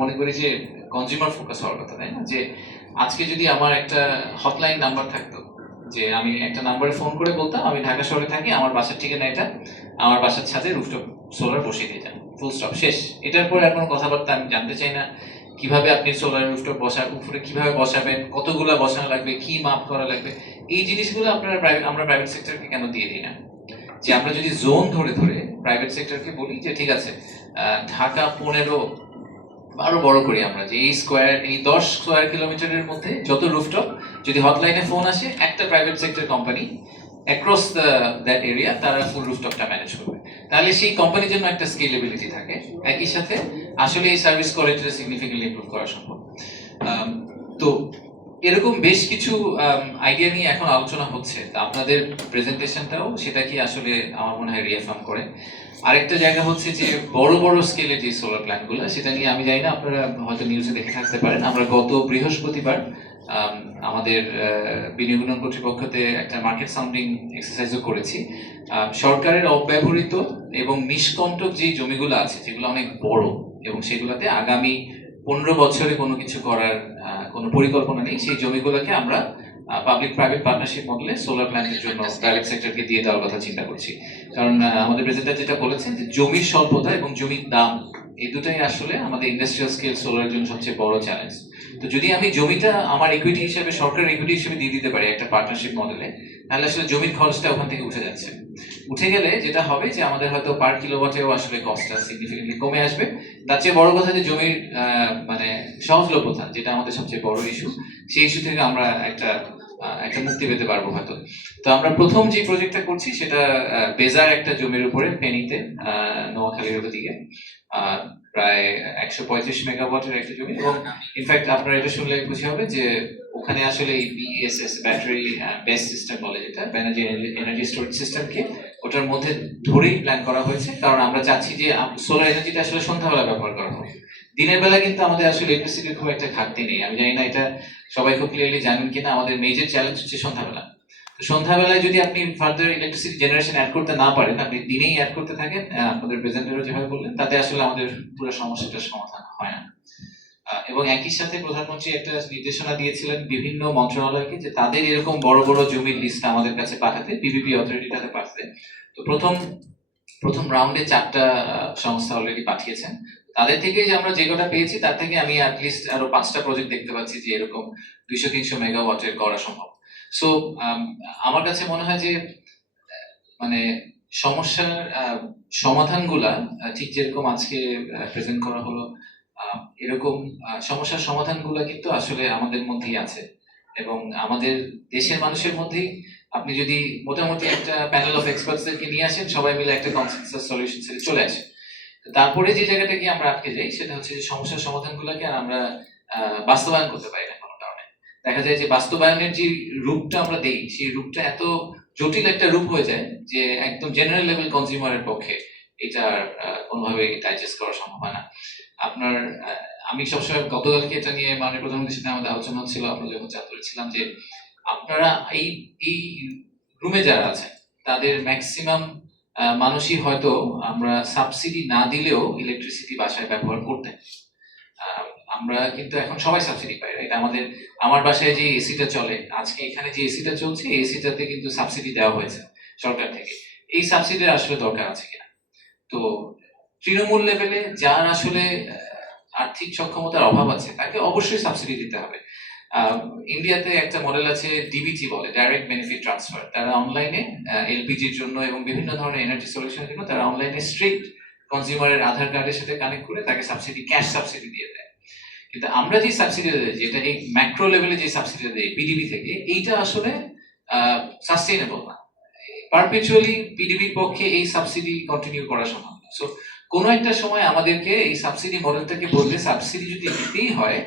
মনে করি যে কনজিউমার ফোকাস হওয়ার কথা, তাই না? যে আজকে যদি আমার একটা হটলাইন নাম্বার থাকতো, যে আমি একটা নাম্বারে ফোন করে বলতাম আমি ঢাকা শহরে থাকি, আমার বাসার ঠিকানা এটা, আমার বাসার ছাদে রুফটপ সোলার বসিয়ে দিয়ে যান, ফুল স্টপ, শেষ। এটার পরে আর কোনো কথাবার্তা আমি জানতে চাই না। কিভাবে আপনি সোলার রুফটপ উপরে কিভাবে বসাবেন, কতগুলা বসানো লাগবে, কি মাপ করা লাগবে, এই জিনিসগুলো আমরা প্রাইভেট সেক্টরকে কেন দিয়ে দিই না? যে আমরা যদি জোন ধরে ধরে প্রাইভেট সেক্টরকে বলি যে ঠিক আছে, ঢাকা 15 আরো বড় করি আমরা, যে এই 10 স্কোয়ার কিলোমিটারের মধ্যে যত রুফটপ, যদি হটলাইনে ফোন আসে, একটা private sector company across that area তারা ফুল রুফটপটা ম্যানেজ করবে। তাহলে সেই কোম্পানির জন্য একটা স্কেলেবিলিটি থাকে, একই সাথে আসলে এই সার্ভিস কোয়ালিটিটা সিগনিফিকেন্টলি ইমপ্রুভ করা সম্ভব। তো এরকম বেশ কিছু আইডিয়া নিয়ে এখন আলোচনা হচ্ছে, তা আপনাদের প্রেজেন্টেশনটাও সেটা কি আসলে আমার মনে হয় রিয়াফার্ম করে। আরেকটা জায়গা হচ্ছে যে বড় বড় স্কেলে যে সোলার প্ল্যান্টগুলো, সেটা নিয়ে আমি জানি না, আপনারা হয়তো নিউজে দেখে থাকতে পারেন, আমরা গত বৃহস্পতিবার আমাদের বিনিয়োগ উন্নয়ন কর্তৃপক্ষতে একটা মার্কেট সাউন্ডিং এক্সারসাইজও করেছি। সরকারের অব্যবহৃত এবং নিষ্কণ্টক যে জমিগুলো আছে, যেগুলো অনেক বড় এবং সেগুলোতে আগামী 15 বছরে কোনো কিছু করার কোনো পরিকল্পনা নেই, সেই জমিগুলোকে আমরা পাবলিক প্রাইভেট পার্টনারশিপ মডেলে সোলার প্ল্যান্টের জন্য প্রাইভেট সেক্টরকে দিয়ে দেওয়ার কথা চিন্তা করছি। কারণ আমাদের প্রেসিডেন্ট যেটা বলেছেন যে জমির স্বল্পতা এবং জমির দাম, এই দুটাই আসলে আমাদের ইন্ডাস্ট্রিয়াল স্কেল সোলারের জন্য সবচেয়ে বড় চ্যালেঞ্জ। তো যদি আমি জমিটা আমার ইকুইটি হিসেবে, সরকারের ইকুইটি হিসেবে দিয়ে দিতে পারি একটা পার্টনারশিপ মডেলে, তাহলে আসলে জমির খরচটা ওখান থেকে উঠে যাচ্ছে। উঠে গেলে যেটা হবে যে আমাদের হয়তো পার কিলোওয়াটেও আসলে কস্টটা সিগনিফিকেন্টলি কমে আসবে। তার চেয়ে বড় কথা যে জমির মানে সহজলভ্যতা, যেটা আমাদের সবচেয়ে বড় ইস্যু, সেই ইস্যু থেকে আমরা একটা মুক্তি পেতে পারবো হয়তো। তো আমরা প্রথম যে প্রজেক্টটা করছি সেটা বেজার একটা জমির উপরে, ফেনীতে, নোয়াখালীর দিকে, প্রায় 135 মেগাওয়াটের একটা জমি। এবং ইনফ্যাক্ট আপনারা এটা শুনলে খুশি হবে যে ওখানে আসলে এই বিএসএস, ব্যাটারি বেস সিস্টেম বলে, যেটা এনার্জি স্টোরেজ সিস্টেমকে ওটার মধ্যে ধরেই প্ল্যান করা হয়েছে। কারণ আমরা চাচ্ছি যে সোলার এনার্জিটা আসলে সন্ধ্যাবেলা ব্যবহার করা হবে। দিনের বেলা কিন্তু আমাদের আসলে ইলেকট্রিসিটির খুব একটা ঘাটতি নেই। আমি জানি না এটা সবাই খুব ক্লিয়ারলি জানেন কিনা, আমাদের মেজর চ্যালেঞ্জ হচ্ছে সন্ধ্যাবেলা। তো সন্ধ্যাবেলায় যদি আপনি ফার্দার ইলেকট্রিসিটি জেনারেশন অ্যাড করতে না পারেন, আপনি দিনেই অ্যাড করতে থাকেন, আপনাদের প্রেজেন্টারও যেভাবে বললেন, তাতে আসলে আমাদের পুরো সমস্যাটার সমাধান হয় না। এবং একই সাথে প্রধানমন্ত্রী একটা নির্দেশনা দিয়েছিলেন বিভিন্ন মন্ত্রণালয়কে, যে তাদের এরকম বড় বড় জমির লিস্ট আমাদের কাছে পাঠাতে, পিপিপি অথরিটিটাতে পাঠাতে। তো প্রথম রাউন্ডে 4টা সংস্থা অলরেডি পাঠিয়েছেন। তাদের থেকে যে আমরা যে কটা পেয়েছি, তার থেকে আমি অ্যাটলিস্ট আরো 5টা প্রজেক্ট দেখতে পাচ্ছি যে এরকম 200-300 মেগাওয়াটের করা সম্ভব। সো আমার কাছে মনে হয় যে মানে সমস্যার সমাধানগুলা ঠিক যেরকম আজকে প্রেজেন্ট করা হলো, এরকম সমস্যার সমাধানগুলা কিন্তু আসলে আমাদের মধ্যেই আছে, এবং আমাদের দেশের মানুষের মধ্যেই। আপনি যদি মোটামুটি একটা প্যানেল অফ এক্সপার্টসদেরকে নিয়ে আসেন, সবাই মিলে একটা কনসেনসাস সলিউশন থেকে চলে আসে। তারপরে যে জায়গাটা গিয়ে আমরা আটকে যাই, সেটা হচ্ছে যে সমস্যার সমাধানগুলোকে আর আমরা বাস্তবায়ন করতে পারি না কোনো কারণে। দেখা যায় যে বাস্তবায়নের যে রূপটা আমরা দেই, সেই রূপটা এত জটিল একটা রূপ হয়ে যায় যে একদম জেনারেল লেভেল কনজিউমারের পক্ষে এটা কোনোভাবে ডাইজেস্ট করা সম্ভব হয় না। আপনার আমি সবসময়, গতকালকে এটা নিয়ে মাননীয় প্রধানমন্ত্রীর সাথে আমাদের আলোচনা হচ্ছিল, আমরা যখন চাতুরে ছিলাম, যে আপনারা এই রুমে যারা আছেন, তাদের ম্যাক্সিমাম মানুষই হয়তো আমরা সাবসিডি না দিলেও ইলেকট্রিসিটি বাসায় ব্যবহার করতেন। আমরা কিন্তু এখন সবাই সাবসিডি পাই, রাইট? আমার বাসায় যে এসিটা চলে আজকে, এখানে যে এসিটা চলছে, এই এসিটাতে কিন্তু সাবসিডি দেওয়া হয়েছে সরকার থেকে। এই সাবসিডির আসলে দরকার আছে কিনা? তো তৃণমূল লেভেলে যার আসলে আর্থিক সক্ষমতার অভাব আছে, তাকে অবশ্যই সাবসিডি দিতে হবে। ইন্ডিয়াতে একটা মডেল আছে, ডিবিটি বলে, ডাইরেক্ট বেনিফিট ট্রান্সফার। তারা অনলাইনে এলপিজির জন্য এবং বিভিন্ন ধরনের এনার্জি সলিউশনের জন্য তারা অনলাইনে স্ট্রিক্ট কনজিউমারের আধার কার্ডের সাথে কানেক্ট করে তাকে সাবসিডি, ক্যাশ সাবসিডি দিয়ে দেয়। কিন্তু আমরা যে সাবসিডিটা দিই, যেটা এই ম্যাক্রো লেভেলে যে সাবসিডিটা দেই পিডিবি থেকে, এইটা আসলে সাস্টেইনেবল না। পারপেচুয়ালি পিডিবির পক্ষে এই সাবসিডি কন্টিনিউ করা সম্ভব না। সো কোনো একটা সময় আমাদেরকে এই সাবসিডি মডেলটাকে বললে, সাবসিডি যদি দিতেই হয়,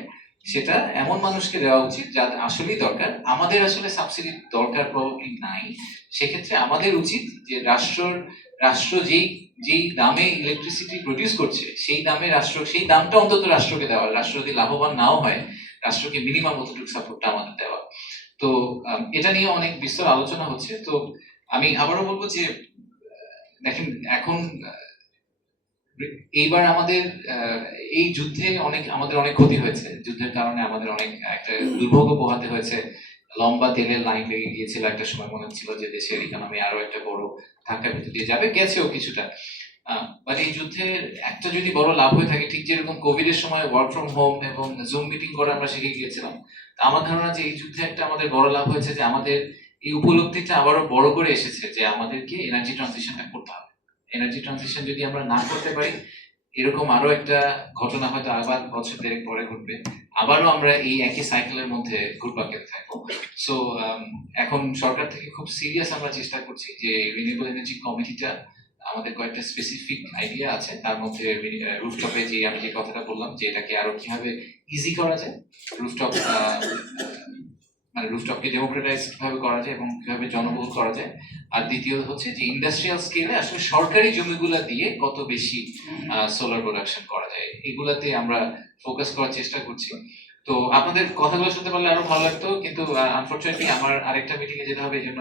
সেটা এমন মানুষকে দেওয়া উচিত যার আসলেই দরকার। আমাদের আসলে সাবসিডির দরকার প্রবাবলি নাই। সেক্ষেত্রে আমাদের উচিত যে রাষ্ট্র যেই দামে ইলেকট্রিসিটি প্রডিউস করছে, সেই দামটা অন্তত রাষ্ট্রকে দেওয়া। রাষ্ট্র যদি লাভবান নাও হয়, রাষ্ট্রকে মিনিমাম অতটুকু সাপোর্টটা আমাদের দেওয়া। তো এটা নিয়ে অনেক বিস্তর আলোচনা হচ্ছে। তো আমি আবারও বলবো যে দেখেন, এখন এইবার আমাদের এই যুদ্ধে আমাদের অনেক ক্ষতি হয়েছে, যুদ্ধের কারণে আমাদের অনেক একটা দুর্ভোগ পোহাতে হয়েছে। লম্বা তেলের লাইন লেগে গিয়েছিল, একটা সময় মনে হচ্ছিল যে দেশের ইকোনমি আরো একটা বড় ধাক্কার ভিতর দিয়ে যাবে, গেছেও কিছুটা। বাট এই যুদ্ধের একটা যদি বড় লাভ হয়ে থাকে, ঠিক যেরকম কোভিড এর সময় ওয়ার্ক ফ্রম হোম এবং জুম মিটিং করে আমরা শিখে গিয়েছিলাম, তা আমার ধারণা যে এই যুদ্ধে একটা আমাদের বড় লাভ হয়েছে যে আমাদের এই উপলব্ধিটা আবারও বড় করে এসেছে যে আমাদেরকে এনার্জি ট্রানজিশনটা করতে হবে। এনার্জি ট্রানজিশন যদি আমরা না করতে পারি, এরকম আরো একটা ঘটনা হয়তো আবার বছর দেড়েক পরে ঘটবে, আবারও আমরা এই একই সাইকেলের মধ্যে ঘুরপাক খেতে থাকবো। সো এখন সরকার থেকে খুব সিরিয়াস আমরা চেষ্টা করছি যে রিনিউয়েবল এনার্জি কমিটিটা, আমাদের কয়েকটা স্পেসিফিক আইডিয়া আছে, তার মধ্যে রুফটপে যে আমি যে কথাটা বললাম যে এটাকে আরো কিভাবে ইজি করা যায়, রুফটপ মানে রুফটপকে ডেমোক্রেটাইজ কিভাবে করা যায় এবং কিভাবে জনবহুল করা যায়। আর দ্বিতীয় হচ্ছে যে ইন্ডাস্ট্রিয়াল স্কেলে আসলে সরকারি জমিগুলা দিয়ে কত বেশি সোলার প্রোডাকশন করা যায়, এগুলাতে আমরা ফোকাস করার চেষ্টা করছি। তো আপনাদের কথাগুলো শুনতে পারলে আরো ভালো লাগতো, কিন্তু আনফরচুনেটলি আমার আরেকটা মিটিং এ যেতে হবে, এই জন্য